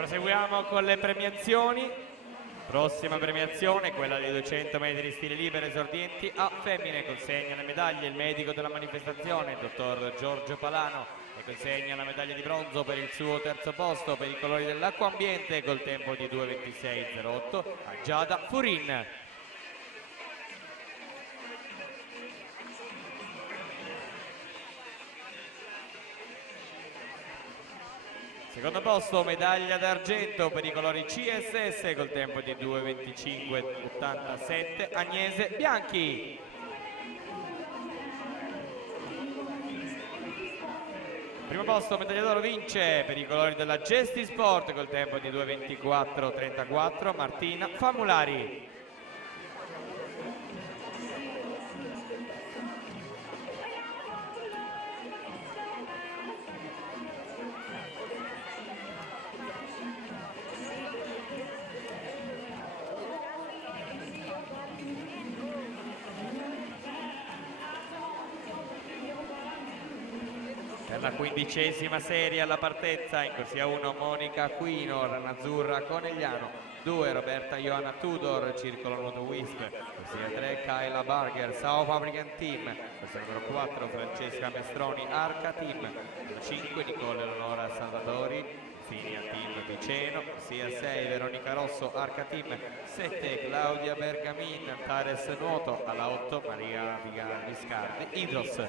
Proseguiamo con le premiazioni. Prossima premiazione, quella dei 200 metri stile libero esordienti a femmine. Consegna le medaglie il medico della manifestazione, il dottor Giorgio Palano, e consegna la medaglia di bronzo per il suo terzo posto per i colori dell'acqua ambiente col tempo di 2:26.08 a Giada Furin. Secondo posto, medaglia d'argento per i colori CSS col tempo di 2:25.87 Agnese Bianchi. Primo posto, medaglia d'oro vince per i colori della Gesti Sport col tempo di 2:24.34 Martina Famulari. Per la 15ª serie alla partenza, in corsia 1 Monica Aquino, Rana Azzurra Conegliano, 2 Roberta Ioanna Tudor, Circolo Nuoto Wisp, corsia 3 Kayla Barger, South African Team, corsia numero 4 Francesca Mestroni, Arca Team, numero 5 Nicole Eleonora Salvatori, Finia Team Viceno, corsia 6 Veronica Rosso, Arca Team, 7 Claudia Bergamin, Tares Nuoto, alla 8 Maria Viscardi, Idros.